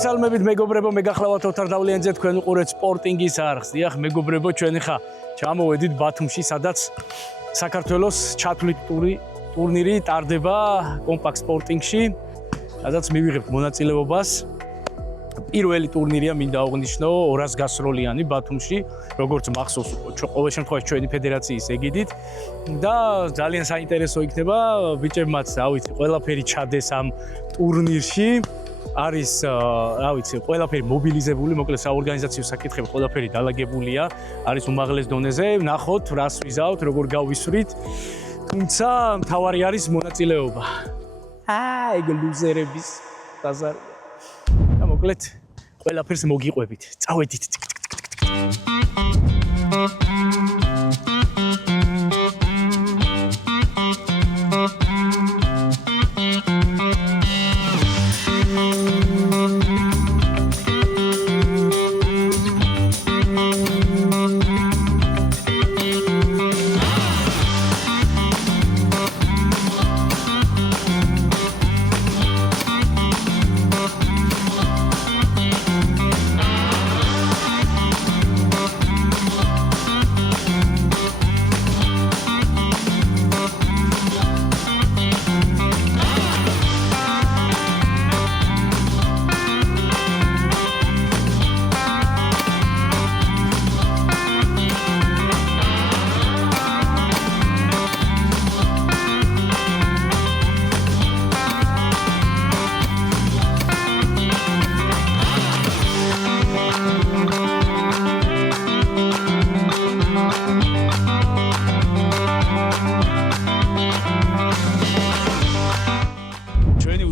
მოგესალმებით მეგობრებო, მე გახლავართ ოთარ დავლიანძე, თქვენ უყურებთ სპორტინგის არხს. დიახ, მეგობრებო, ჩვენი ხა ჩამოვედით ბათუმში, სადაც საქართველოს ჩათვლითი ტურნირი ტარდება კომპაქტ სპორტინგში, სადაც მივიღებთ მონაწილეობას. პირველი ტურნირია მინდა აღვნიშნო 200 გასროლიანი ბათუმში, როგორც მახსოვს, ყოველ შემთხვევაში ჩვენი ფედერაციის ეგიდით და ძალიან საინტერესო იქნება ბიჭებმაც, რა ვიცი, ყველაფერი ჩადეს ამ ტურნირში. არის, რა ვიცი, ყველაფერი მობილიზებული, მოკლედ საორგანიზაციო საკითხები ყველაფერი დალაგებულია, არის უმაღლეს დონეზე, ნახოთ, რას ვიზავთ, როგორ გავისვრით. თუმცა მთავარი არის მონაწილეობა. ეგ ლუზერების ბაზარი. და მოკლედ ყველაფერს მოგიყვებით. წავედით.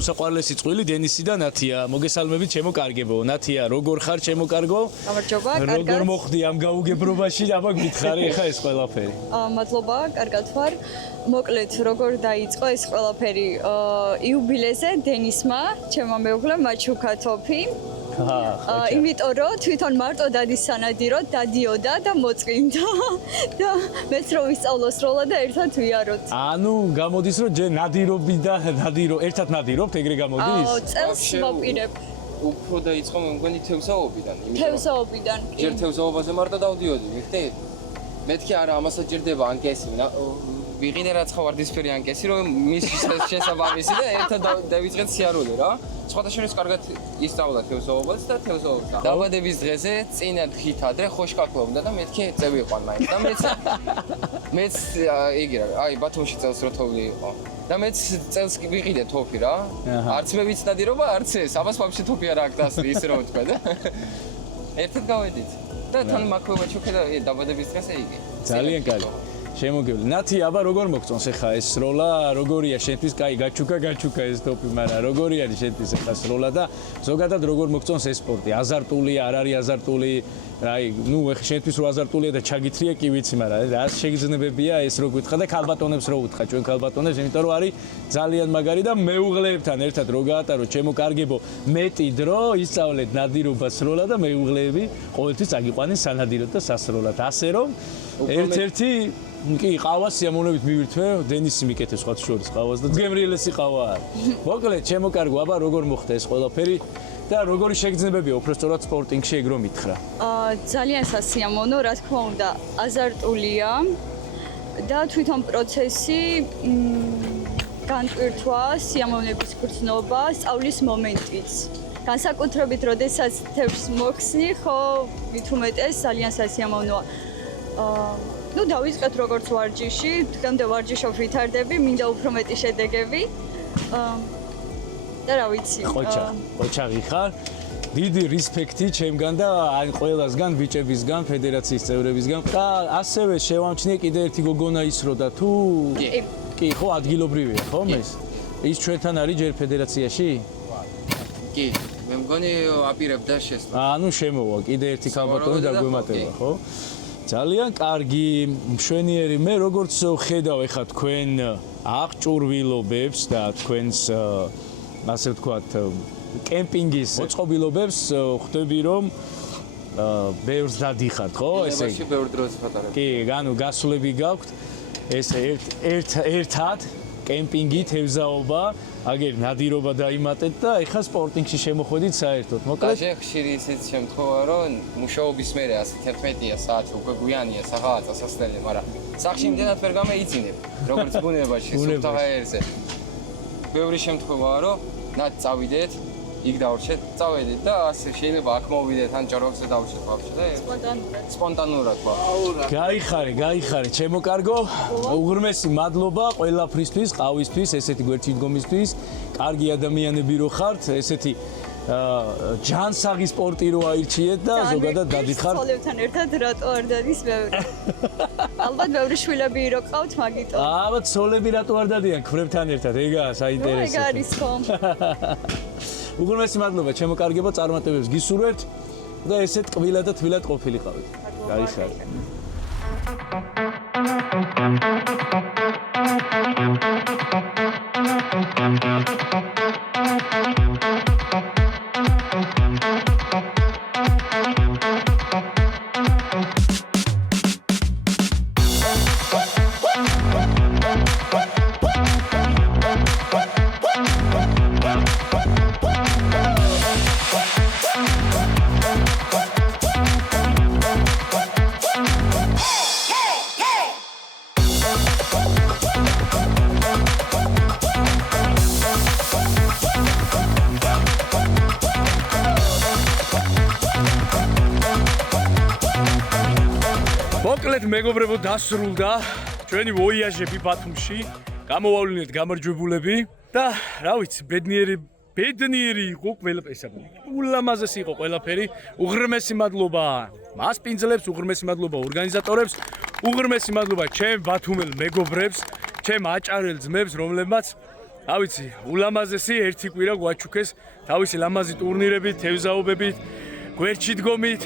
საყვარლესი წყვილი დენისი და ნათია. მოგესალმებით, ჩემო კარგებო. ნათია, როგორ ხარ, ჩემო კარგო? გამარჯობა, კარგად. როგორ მოხდი ამ გაუგებრობაში? აბა გითხარი ხა ეს ყველაფერი. მადლობა, კარგად ვარ. მოკლედ, როგორ დაიწყო ეს ყველაფერი? იუბილეზე დენისმა, ჩემო მეუღლემ მაჩუკა თოფი. იმიტომ რომ თვითონ მარტო დადის სანადიროდ, დადიოდა და მოწყინდა და მეც რომ ვისწავლოს როლა და ერთად ვიაროთ. ანუ გამოდის რომ ჯერ ნადირობი და ერთად ნადირობთ, ეგრე გამოდის? წელს ვაპირებ. უფრო დაიწყო მე მგონი თევზაობიდან, თევზაობიდან. ჯერ თევზაობაზე მარტო დავდიოდი, მიხდი? მეთქი არა, ამასაც ჯერდება ანკესი, ვიყიდე რაც ხო ვარდისფერი ანკესი, რომ მის შესაბამისი და ერთად დავიწყეთ სიარული რა. სხვათა შორის კარგად ისწავლა თევზაობას და თევზაობს. დაბადების დღეზე წინა დღით ადრე ხოშკაკლობდა და მეთქი წევიყვან მაინც. და მეც იგი რა, აი ბათუმში წელს რო თოვლი იყო. და მეც წელს ვიყიდე თოფი რა. არც მე ვიცნადირობა, არც ეს. ამას ვაფშე თოფი არ აქვს დასწრი, ისე რომ ვთქვა და ერთად გავედით. და თან მაქვევა ჩუქე და დაბადების დღესე იგი. ძალიან კარგი. შემოგივლი. ნათია, აბა როგორ მოგწონს ახლა ეს როლა? როგორია შენთვის? კაი, გაჩუკა ეს ტოპი, მაგრამ როგორი არის შენთვის ახლა ეს როლა და ზოგადად როგორ მოგწონს ეს სპორტი? აზარტულია, არ არის აზარტული? აი, ახლა შენთვის რო აზარტულია და ჩაგითრია კი ვიცი, მაგრამ რა შეგრძნებებია ეს რო გითხრა და ქალბატონებს რო უთხრა, ჩვენ ქალბატონებს, იმიტომ რომ არის ძალიან მაგარი და მეუღლეებთან ერთად რო გაატაროთ, ჩემო კარგებო, მეტი დრო ისწავლეთ ნადირობას როლა და მეუღლეები ყოველთვის წაგიყვანენ სანადიროდ და სასროლად. ასე რომ ერთ-ერთი კი, ყავას სიამოვნებით მივირთვე, დენისი მიკეთებს სხვათა შორის ყავას და გემრიელესი ყავა არის. მოკლედ, ჩემო კარგო, აბა როგორ მოხდა ეს ყველაფერი და როგორი შეგრძნებებია უბრალოდ სპორტინგში ეგ რომ მითხრა? ძალიან სასიამოვნო, რა თქმა უნდა, აზარტულია და თვითონ პროცესი განკვირთვა, სიამოვნების გრძნობა, სწავლის მომენტიც. განსაკუთრებით, როდესაც თევზს მოხსნი, ხო, მით უმეტეს ძალიან სასიამოვნოა. დავიწყეთ როგორც ვარჯიში, დღემდე ვარჯიშობ ვითარდები, მინდა უფრო მეტი შედეგები. და რა ვიცი. ყოჩაღი ხარ. დიდი რესპექტი ჩემგან და აი ყველასგან, ბიჭებისგან, ფედერაციის წევრებისგან. და ასევე შევამჩნიე კიდე ერთი გოგონა ისრო და თუ კი, ხო, ადგილობრივია, ხო ეს? ის ჩვენთან არის ჯერ ფედერაციაში? კი, მე მგონი აპირებდა შესვლა. ანუ შემოვა, კიდე ერთი ქალბატონი დაგვემატება, ხო? ძალიან კარგი, მშვენიერი. მე როგორც ხედავ ახლა თქვენ აღჭურვილობებს და თქვენს ასე ვთქვათ კემპინგის მოწყობილობებს ხვდები რომ ბევრს დადიხართ, ხო? ესე იგი. ბევრ დროს ვატარებ. კი, ანუ გასვლები გაქვთ. ეს ერთად კემპინგი, თევზაობა, აგერ ნადირობა დაიმატეთ და ეხლა სპორტინგში შემოხვედით საერთოდ. მოკლედ და ხშირი ისეთ შემთხვევა რომ მუშაობის მერე 111-ია საათი უკვე გვიანია საყავა წასასვლელი, მაგრამ სახში იმდენად ვერ გამეიცინებ, როგორც ბუნებაში, სუფთა ჰაერზე. ბევრი შემთხვევაა რომ ნად წავიდეთ, იქ დავრჩეთ, წავედით და ასე შეიძლება აქ მოვიდეთ ან ჭოროხზე დავრჩეთ ვაფშე და სპონტანურად ვარ. გაიხარე, ჩემო კარგო. უღრმესი მადლობა ყველაფრისთვის, ყავისთვის, ესეთი გვერდში დგომისთვის. კარგი ადამიანები რო ხართ, ესეთი ჯანსაღი სპორტი რო აირჩიეთ და ზოგადად დადიხართ. ცოლებთან ერთად რატო არ დადის ბევრი? ალბათ ბევრი შვილები რო ყავთ მაგიტო. ალბათ ცოლები რატო არ დადიან ქვრებთან ერთად, ეგაა საინტერესო. ეგ არის ხომ? უღრმესი მადლობა, ჩემო კარგებო, წარმატებებს გისურვებთ და ესეთ ყვილად და თბილად ყოფილიყავით. გაიხარე. მოკლედ მეგობრებო დასრულდა ჩვენი ვოიაჟები ბათუმში. გამოვავლინეთ გამარჯვებულები და რა ვიცი, ბედნიერი იყო ყველაფერი. ულამაზესი იყო ყველაფერი. უღრმესი მადლობა მასპინძლებს, უღრმესი მადლობა ორგანიზატორებს, უღრმესი მადლობა ჩემ ბათუმელ მეგობრებს, ჩემ აჭარელ ძმებს, რომლებმაც რა ვიცი, ულამაზესი ერთი კვირა გვაჩუქეს თავისი ლამაზი ტურნირებით, თევზაობებით, გვერდში დგომით.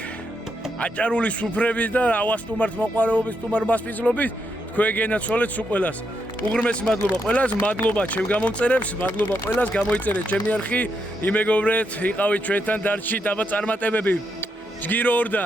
აჭარული სუფრებით და ავასტუმართ მოყვარეობის სტუმარ მასპინძლობით თქვენ გენაცვალეთ სულ ყველას. უღრმესი მადლობა ყველას, მადლობა ჩემ გამომწერებს, მადლობა ყველას, გამოიწერეთ ჩემი არხი, იმეგობრეთ, იყავით ჩვენთან დარჩი დაბა წარმატებები. ჯგირო ორდა.